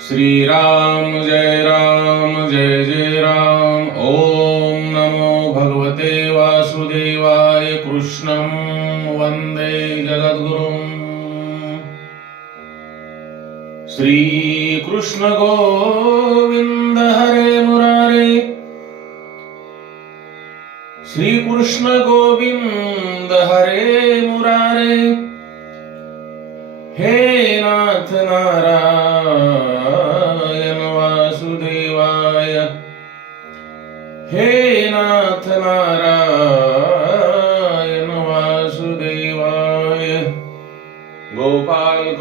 श्रीराम जय राम जय जय राम। ॐ नमो भगवते वासुदेवाय कृष्णं वन्दे जगद्गुरुम् श्रीकृष्ण गोविन्द हरे मुरारे। श्रीकृष्ण गोविन्द हरे मुरारे।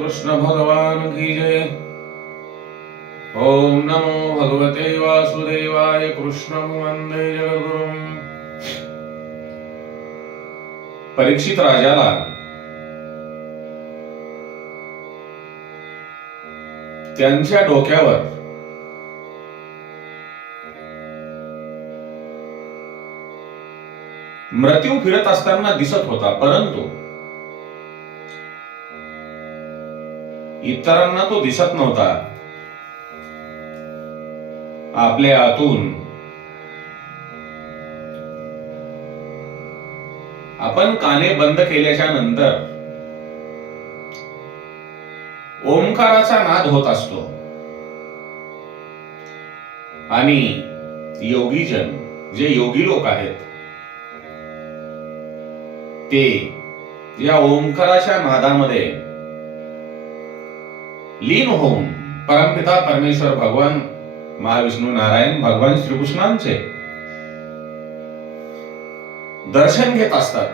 कृष्ण भगवान की जय। ओम नमो भगवते वासुदेवाय कृष्ण वंदे जगद्गुरु परीक्षित राजाला त्यांच्या डोक्यावर मृत्यू फिरत असताना दिसत होता परंतु इतरांना तो दिसत नव्हता. आपल्या आतून आपण काने बंद केल्याच्यानंतर ओंकाराचा नाद होत असतो. आणि योगीजन जे योगी लोक आहेत ते या ओंकाराच्या नादामध्ये लीन होऊन परमपिता परमेश्वर भगवान महाविष्णू नारायण भगवान श्रीकृष्णांचे दर्शन घेत असतात.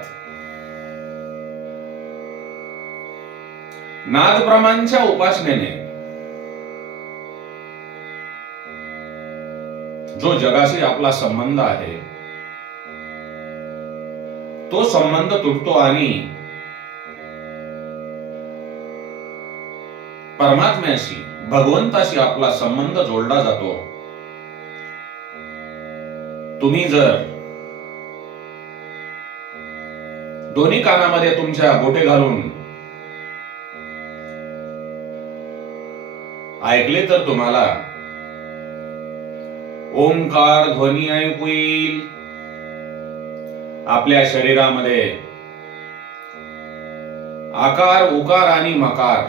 नादप्रमाणच्या उपासनेने जो जगाशी आपला संबंध आहे तो संबंध तुटतो आणि परमात्म्याशी भगवंताशी आपला संबंध जोडला जातो. तुम्ही जर दोन्ही कानामध्ये तुमच्या बोटे घालून ऐकले तर तुम्हाला ओंकार ध्वनी ऐकू येईल आपल्या शरीरामध्ये आकार उकार आणि मकार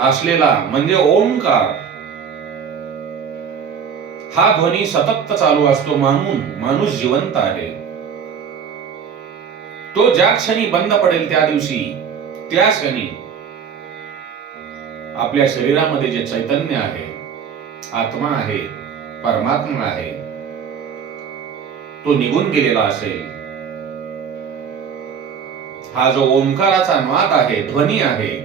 असलेला म्हणजे ओंकार. हा ध्वनी सतत चालू असतो म्हणून माणूस जिवंत आहे. तो ज्या क्षणी बंद पडेल त्या दिवशी त्या क्षणी आपल्या शरीरामध्ये जे चैतन्य आहे आत्मा आहे परमात्मा आहे तो निघून गेलेला असेल. हा जो ओंकाराचा नाद आहे ध्वनी आहे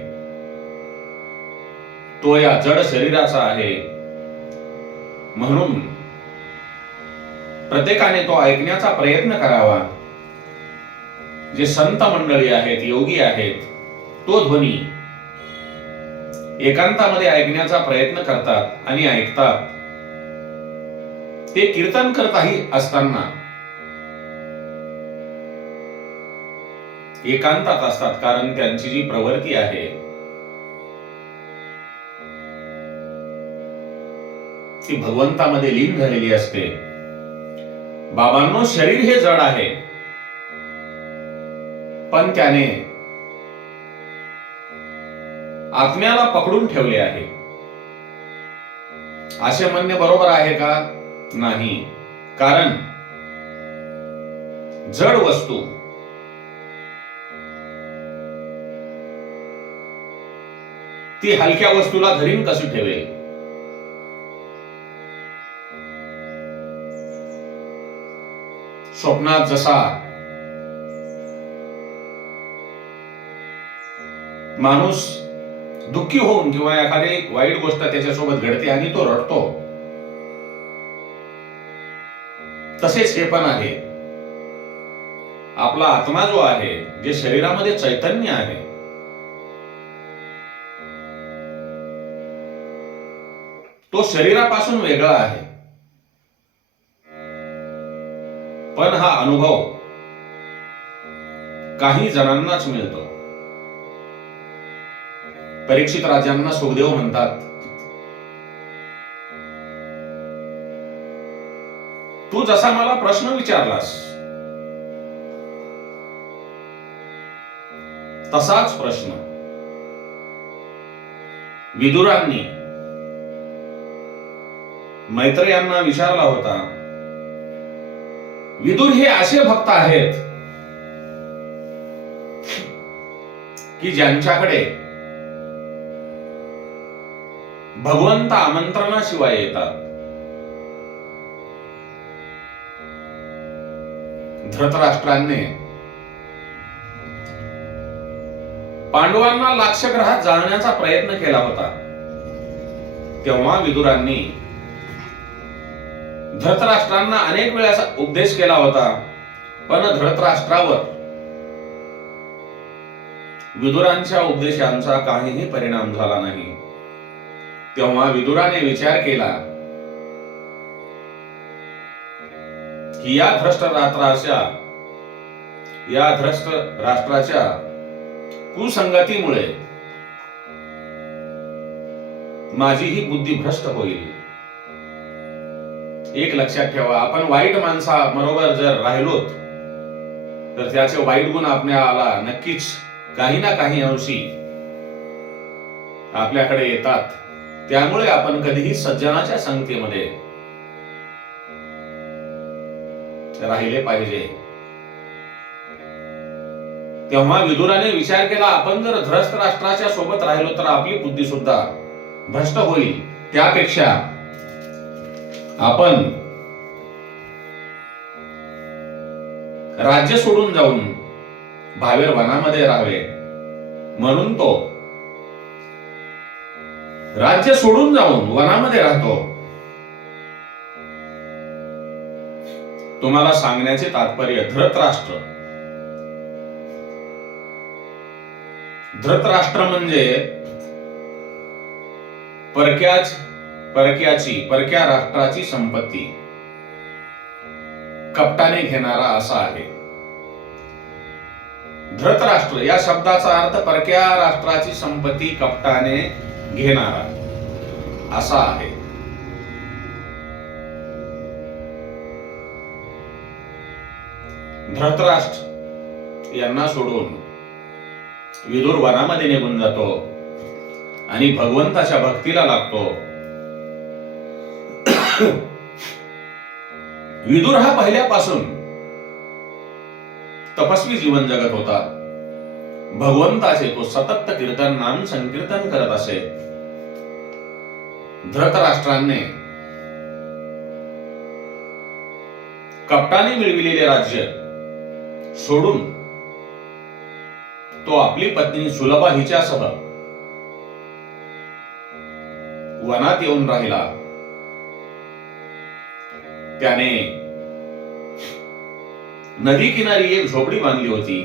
तो या जड शरीराचा आहे. म्हणून प्रत्येकाने तो ऐकण्याचा प्रयत्न करावा. जे संत मंडळी आहेत योगी आहेत तो ध्वनी एकांतामध्ये ऐकण्याचा प्रयत्न करतात आणि ऐकतात. ते कीर्तन करताही असताना. एकांतात असतात कारण त्यांची जी प्रवृत्ती आहे ती भगवंतामध्ये लीन झालेली असते. बाबांनो शरीर हे जड आहे. पण त्याने आत्म्याला पकडून ठेवले आहे. असे म्हणणे बरोबर आहे का? नाही. कारण जड वस्तू ती हलक्या वस्तूला धरीन कशी ठेवेल? स्वप्नात जसा. माणूस दुःखी होऊन किंवा एखादी वाईट गोष्ट त्याच्यासोबत घडते आणि तो रडतो. तसेच हे पण आहे. आपला आत्मा जो आहे जे शरीरामध्ये चैतन्य आहे. तो शरीरापासून वेगळा आहे. पण हा अनुभव काही जणांनाच मिळतो. परीक्षित राजांना सुखदेव म्हणतात. तू जसा मला प्रश्न विचारलास तसाच प्रश्न विदुरांनी मैत्र यांना विचारला होता. विदुर हे असे भक्त आहेत की ज्यांच्याकडे भगवंत आमंत्रणाशिवाय येतात. धृतराष्ट्राने पांडवांना लाक्षग्रहात जाळण्याचा प्रयत्न केला होता. तेव्हा विदुरांनी धृतराष्ट्रांना अनेक वेळा उपदेश केला होता. पण धृतराष्ट्रावर विदुरांच्या उपदेशांचा काहीही परिणाम झाला नाही. तेव्हा विदुराने विचार केला की या भ्रष्ट राष्ट्राच्या या भ्रष्ट राष्ट्राच्या कुसंगतीमुळे माझी ही बुद्धी भ्रष्ट होईल. एक लक्षात ठेवा आपण वाईट माणसा बरोबर जर राहिलोत तर त्याचे वाईट गुण आपल्याला नक्कीच काही ना काही अंशी आपल्याकडे येतात. त्यामुळे आपण कधीही सज्जनाच्या संगतीमध्ये राहिले पाहिजे. तेव्हा विदुराने विचार केला आपण जर ध्रस्त राष्ट्राच्या सोबत राहिलो तर आपली बुद्धी सुद्धा भ्रष्ट होईल. त्यापेक्षा आपण राज्य सोडून जाऊन भावेर वनामध्ये राहावे. म्हणून तो राज्य सोडून जाऊन वनामध्ये राहतो. तुम्हाला सांगण्याचे तात्पर्य धृतराष्ट्र. धृतराष्ट्र म्हणजे परक्याच परक्याची परक्या राष्ट्राची संपत्ती. कपटाने घेणारा असा आहे. धृतराष्ट्र या शब्दाचा अर्थ परक्या राष्ट्राची संपत्ती कपटाने घेणारा असा आहे. धृतराष्ट्र यांना सोडून विदुर वनामध्ये निघून जातो आणि भगवंताच्या भक्तीला लागतो. विदुर हा पहिल्यापासून तपस्वी जीवन जगत होता. भगवंताचे तो सतत कीर्तन नाम संकीर्तन करत असे. धृतराष्ट्राने कपटाने मिळविलेले राज्य सोडून तो आपली पत्नी सुलभा हिच्यासह वनात येऊन राहिला. त्याने नदी किनारी एक झोपडी बांधली होती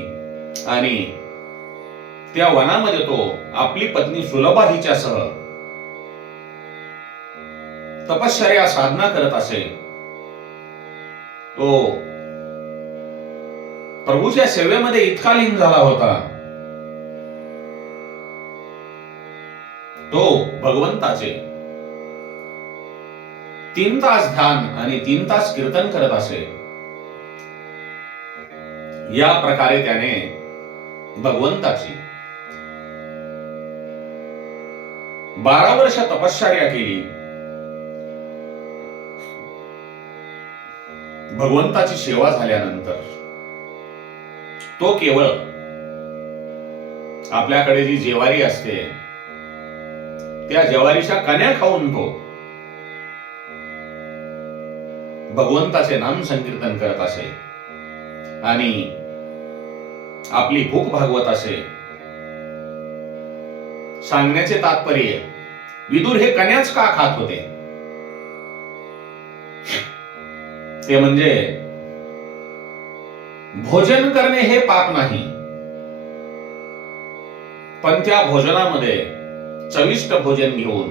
आणि त्या वनामध्ये तो आपली पत्नी सुलभा हिच्यासह तपश्चर्या साधना करत असे. तो प्रभूच्या सेवेमध्ये इतका लीन झाला होता. तो भगवंताचे तीन तास ध्यान आणि तीन तास कीर्तन करत असे. या प्रकारे त्याने भगवंताची बारा वर्ष तपश्चर्या केली. भगवंताची सेवा झाल्यानंतर तो केवळ आपल्याकडे जी जेवारी असते त्या जेवारीच्या कण्या खाऊन तो भगवंताचे नाम संकीर्तन करत असे. आणि आपली भूक भागवत असे. सांगण्याचे तात्पर्य विदुर हे कन्याच का खात होते? ते म्हणजे भोजन करणे हे पाप नाही. पण त्या भोजनामध्ये चविष्ट भोजन घेऊन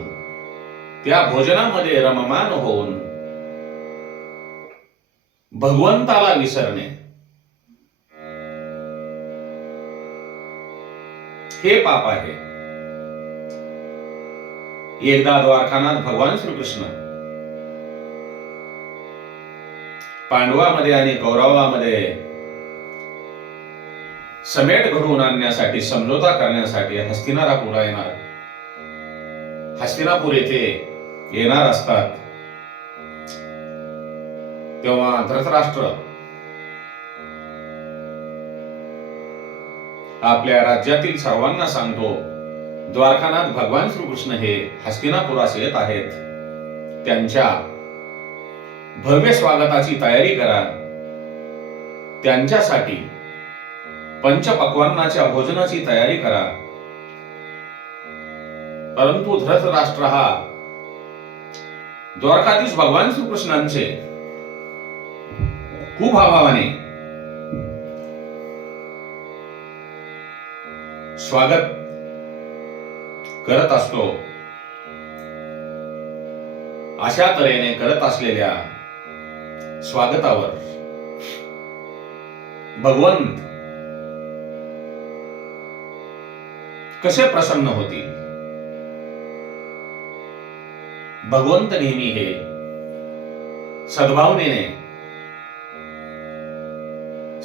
त्या भोजनामध्ये रममान होऊन भगवंताला विसरणे. हे पाप आहे. एकदा द्वारकानाथ भगवान श्रीकृष्ण पांडवामध्ये आणि कौरवामध्ये समेट घडवून आणण्यासाठी समझोता करण्यासाठी हस्तिनापुरा येणार. हस्तिनापूर येथे येणार असतात. तेव्हा धृतराष्ट्र आपल्या राज्यातील सर्वांना सांगतो द्वारकानाथ भगवान श्रीकृष्ण हे हस्तिनापुरास येत आहेत. त्यांच्या भव्य स्वागताची तयारी करा. त्यांच्यासाठी पंचपक्वान्नाच्या भोजनाची तयारी करा. परंतु धृतराष्ट्र हा द्वारकाधीश भगवान श्रीकृष्णांचे खूप अभावाने स्वागत करत असतो. अशा तऱ्हेने करत असलेल्या स्वागतावर. भगवंत कसे प्रसन्न होतील? भगवंत नेहमी हे सद्भावनेने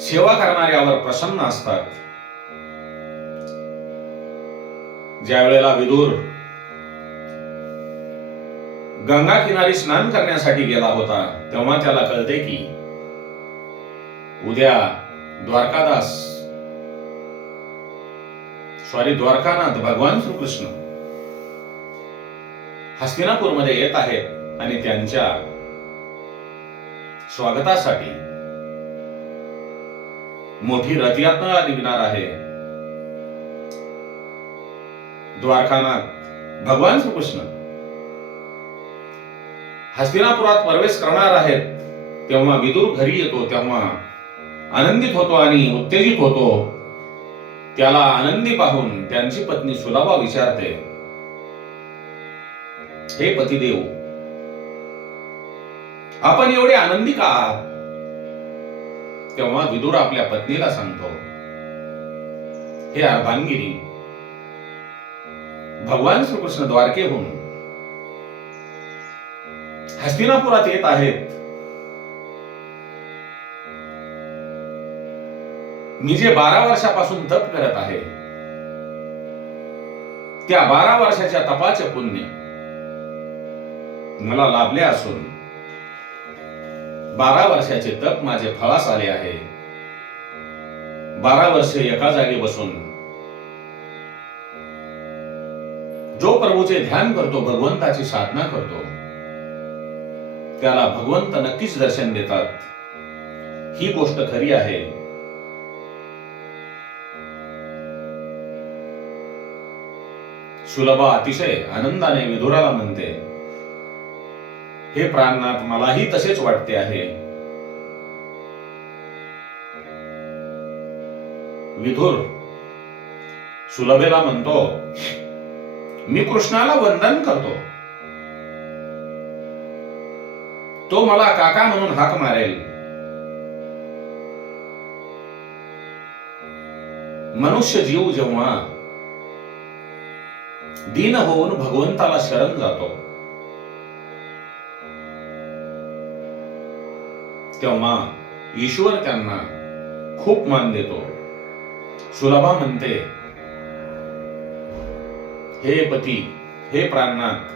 सेवा करणाऱ्यावर प्रसन्न असतात. ज्या वेळेला विदूर गंगा किनारी स्नान करण्यासाठी गेला होता तेव्हा त्याला कळते की उद्या द्वारकादास सॉरी द्वारकानाथ भगवान श्रीकृष्ण हस्तिनापूरमध्ये येत आहेत आणि त्यांच्या स्वागतासाठी मोठी रथयात्रा निघणार आहे. द्वारकानाथ भगवान श्रीकृष्ण. हस्तिनापुरात प्रवेश करणार आहेत. तेव्हा विदुर घरी येतो तेव्हा आनंदित होतो आणि उत्तेजित होतो. त्याला आनंदी पाहून त्यांची पत्नी सुलाभा विचारते हे पतिदेव आपण एवढे आनंदी का आहात? तेव्हा विदूर आपल्या पत्नीला सांगतो हे अर्धांगिरी भगवान श्रीकृष्ण द्वारकेहून हस्तिनापुरात येत आहेत. मी जे बारा वर्षापासून तप करत आहे त्या बारा वर्षाच्या तपाचे पुण्य मला लाभले असून बारा वर्षाचे तप माझे फळास आले आहे. बारा वर्षे एका जागी बसून. जो प्रभूचे ध्यान करतो भगवंताची साधना करतो त्याला भगवंत नक्कीच दर्शन देतात. ही गोष्ट खरी आहे. सुलभा अतिशय आनंदाने विधुराला म्हणते हे प्राणनाथ मलाही तसेच वाटते आहे. विधुर सुलभेला म्हणतो मी कृष्णाला वंदन करतो. तो मला काका म्हणून हाक मारेल. मनुष्य जीव जेव्हा दीन होऊन भगवंताला शरण जातो तेव्हा ईश्वर त्यांना खूप मान देतो. सुलभा म्हणते हे पती हे प्राणनाथ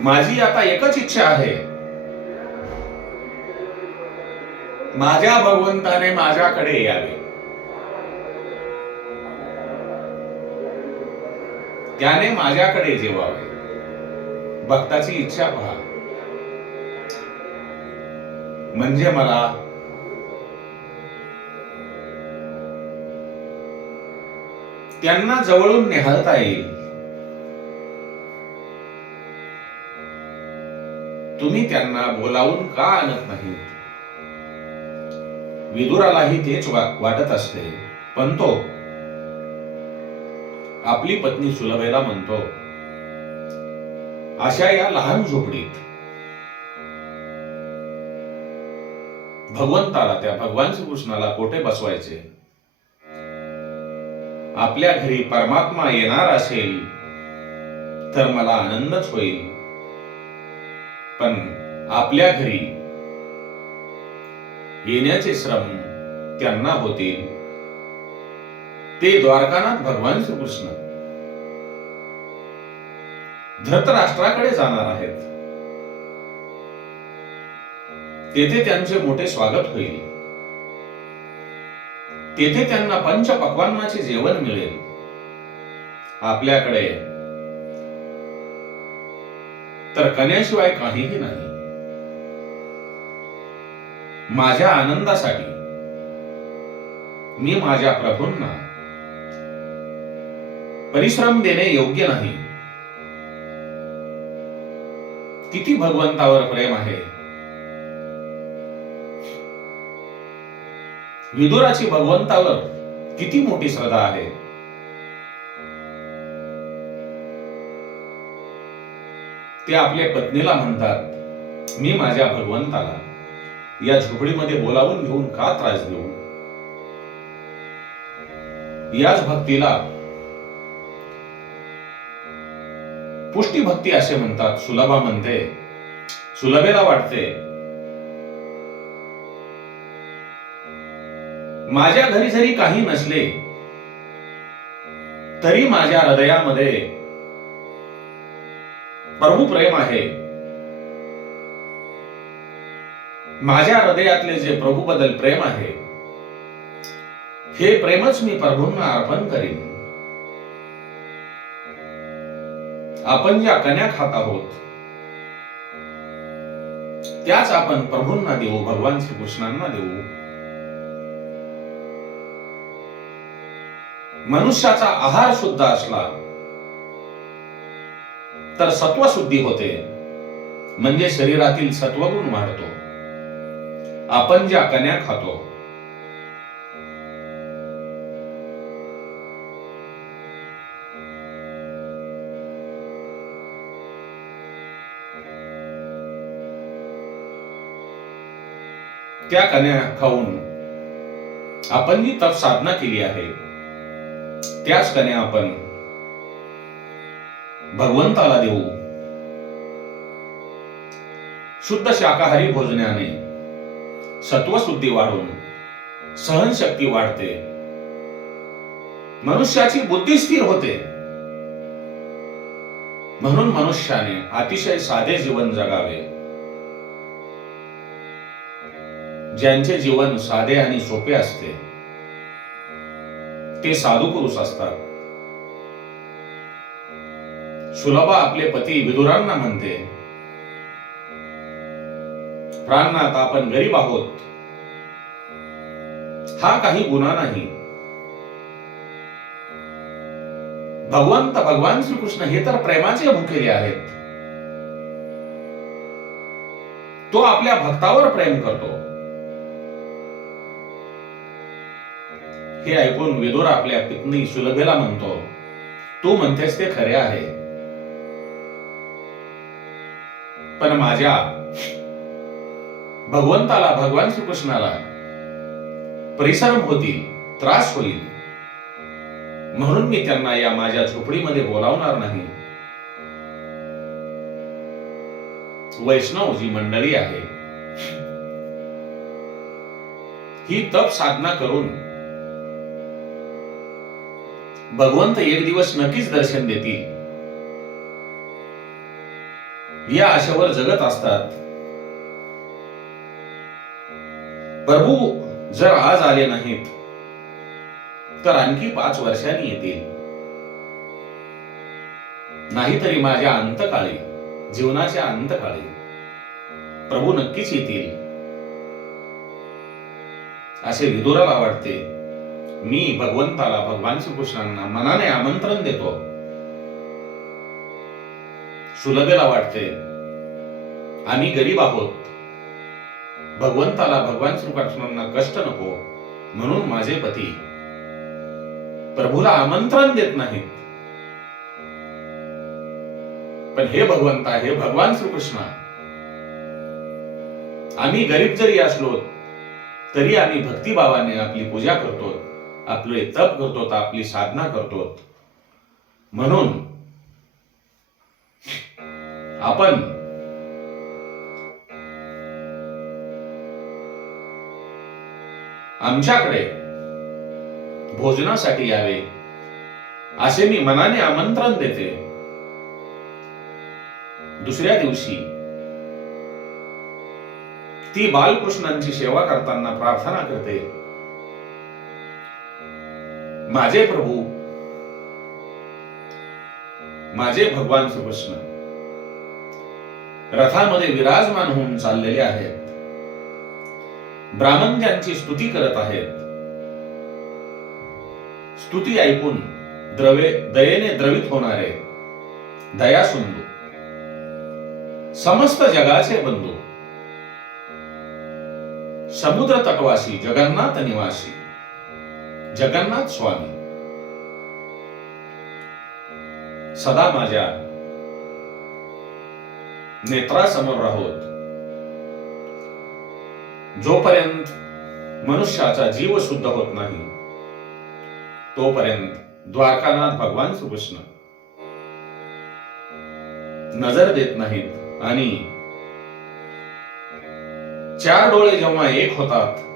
माझी आता एकच इच्छा आहे. माझ्या भगवंताने माझ्याकडे यावे. त्याने माझ्याकडे जेवावे. भक्ताची इच्छा पहा. म्हणजे मला त्यांना जवळून निहाळता येईल. तुम्ही त्यांना बोलावून का आणत नाही विदुरालाही तेच वा- वाटत असते. पण तो आपली पत्नी सुलभेला म्हणतो अशा या लहान झोपडीत भगवंताला त्या भगवान श्रीकृष्णाला कोठे बसवायचे? आपल्या घरी परमात्मा येणार असेल तर मला आनंदच होईल. पण आपल्या घरी येण्याचे श्रम त्यांना होतील. ते द्वारकानाथ भगवान श्रीकृष्ण. धृतराष्ट्राकडे जाणार आहेत. तेथे त्यांचे मोठे स्वागत होईल. तेथे त्यांना पंच पक्वान्नाचे जेवण मिळेल. आपल्याकडे तर कन्याशिवाय काहीही नाही. माझ्या आनंदासाठी मी माझ्या प्रभूंना परिश्रम देणे योग्य नाही. किती भगवंतावर प्रेम आहे. विदुराची भगवंतावर किती मोठी श्रद्धा आहे? ते आपल्या पत्नीला म्हणतात मी माझ्या भगवंताला या झोपडीमध्ये बोलावून घेऊन का त्रास देऊ? याच भक्तीला पुष्टी भक्ती असे म्हणतात सुलभा म्हणते सुलभेला वाटते माझ्या घरी जरी काही नसले तरी माझ्या हृदयामध्ये प्रभू प्रेम आहे. माझ्या हृदयातले जे प्रभू बद्दल प्रेम आहे हे प्रेमच मी प्रभूंना अर्पण करीन. आपण ज्या कन्या खात आहोत त्याच आपण प्रभूंना देऊ भगवान श्रीकृष्णांना देऊ. मनुष्याचा आहार सुद्धा असला तर सत्वशुद्धी होते म्हणजे शरीरातील सत्वगुण वाढतो. आपण ज्या कन्या खातो त्या कन्या खाऊन आपण जी तप साधना केली आहे त्याच कन्या आपण भगवंताला देऊ. शुद्ध शाकाहारी भोजनाने सत्वशुद्धी वाढून सहनशक्ती वाढते. मनुष्याची बुद्धी स्थिर होते. म्हणून मनुष्याने अतिशय साधे जीवन जगावे. ज्यांचे जीवन साधे आणि सोपे असते ते साधू पुरुष असतात. सुलभा आपले पती विदुरांना म्हणते प्राणनाथ आपण गरीब आहोत. हा काही गुन्हा नाही. भगवंत भगवान श्रीकृष्ण हे तर प्रेमाचे भुकेले आहेत. तो आपल्या भक्तावर प्रेम करतो. हे ऐकून विदुर आपल्या पत्नी सुलभेला म्हणतो तू म्हणतेस ते खरे आहे. पण माझ्या भगवंताला भगवान श्रीकृष्णाला परिश्रम होतील त्रास होईल. म्हणून मी त्यांना या माझ्या झोपडीमध्ये बोलावणार नाही. वैष्णव जी मंडळी आहे. ही तप साधना करून भगवंत एक दिवस नक्कीच दर्शन देतील. या आशेवर जगत असतात. प्रभू जर आज आले नाहीत तर आणखी पाच वर्षांनी येतील. नाहीतरी माझ्या अंतकाळी जीवनाच्या अंतकाळी प्रभू नक्कीच येतील. असे विदुराला वाटते. मी भगवंताला भगवान श्रीकृष्णांना मनाने आमंत्रण देतो. सुलभेला वाटते. आम्ही गरीब आहोत. भगवंताला भगवान श्रीकृष्णांना कष्ट नको म्हणून माझे पती. प्रभूला आमंत्रण देत नाहीत. पण हे भगवंता हे भगवान श्रीकृष्ण. आम्ही गरीब जरी असलो तरी आम्ही भक्तिभावाने आपली पूजा करतो आपले तप करतो आपली साधना करतो. म्हणून आपण आमच्याकडे भोजनासाठी यावे असे मी मनाने आमंत्रण देते. दुसऱ्या दिवशी ती बालकृष्णांची सेवा करताना प्रार्थना करते. माझे प्रभू माझे भगवान श्रीकृष्ण रथामध्ये विराजमान होऊन चाललेले आहेत. ब्राह्मण त्यांची स्तुती करत आहेत. स्तुती ऐकून द्रवे दयेने द्रवित होणारे दया सुंदू समस्त जगाचे बंधू समुद्र तटवासी जगन्नाथ निवासी जगन्नाथ स्वामी। सदा माझ्या नेत्रासमोर राहोत। जोपर्यंत मनुष्याचा जीव शुद्ध होत नाही तोपर्यंत द्वारकानाथ भगवान श्रीकृष्ण नजर देत नाहीत आणि चार डोळे जेव्हा एक होतात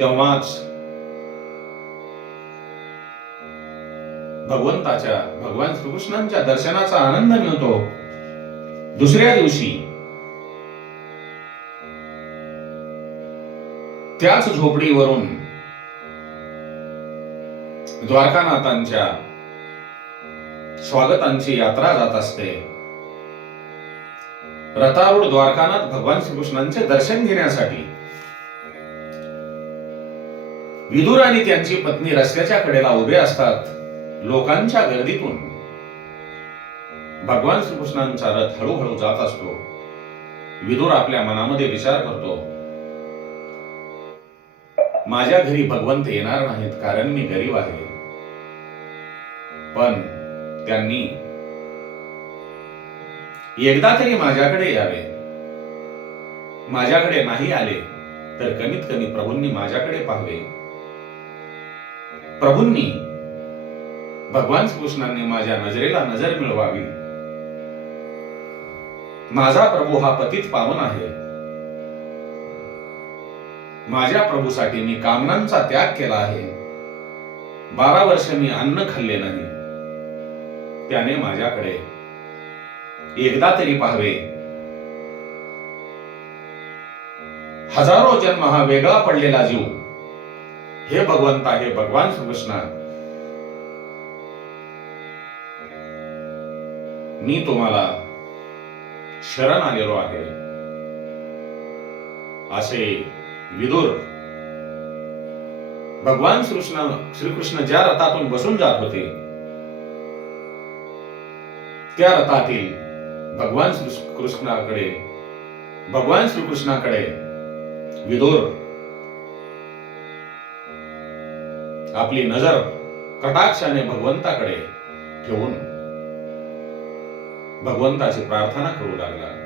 तेव्हाच भगवंताच्या भगवान श्रीकृष्णांच्या दर्शनाचा आनंद मिळतो. दुसऱ्या दिवशी त्याच झोपडीवरून द्वारकानाथांच्या स्वागतांची यात्रा जात असते. रथारूढ द्वारकानाथ भगवान श्रीकृष्णांचे दर्शन घेण्यासाठी विदुर आणि त्यांची पत्नी रस्त्याच्या कडेला उभे असतात लोकांच्या गर्दीतून. भगवान श्रीकृष्णांचा रथ हळूहळू जात असतो. विदुर आपल्या मनामध्ये विचार करतो माझ्या घरी भगवंत येणार नाहीत कारण मी गरीब आहे. पण त्यांनी एकदा तरी माझ्याकडे यावे. माझ्याकडे नाही आले तर कमीत कमी प्रभूंनी माझ्याकडे पाहावे. प्रभूंनी भगवान कृष्णांनी माझ्या नजरेला नजर मिळवावी. माझा प्रभू हा पतित पावन आहे. माझ्या प्रभूसाठी मी कामनांचा त्याग केला आहे. बारा वर्ष मी अन्न खाल्ले नाही. त्याने माझ्याकडे एकदा तरी पाहावे. हजारो जन्म हा वेगळा पडलेला जीव. हे भगवंत आहे भगवान श्रीकृष्ण मी तुम्हाला शरण आलेलो आहे. असे विदुर भगवान श्रीकृष्ण श्रीकृष्ण ज्या रथातून बसून जात होते त्या रथातील भगवान श्री कृष्णाकडे भगवान श्रीकृष्णाकडे विदुर आपली नजर कटाक्षाने भगवंताकडे ठेवून भगवंताची प्रार्थना करू लागला.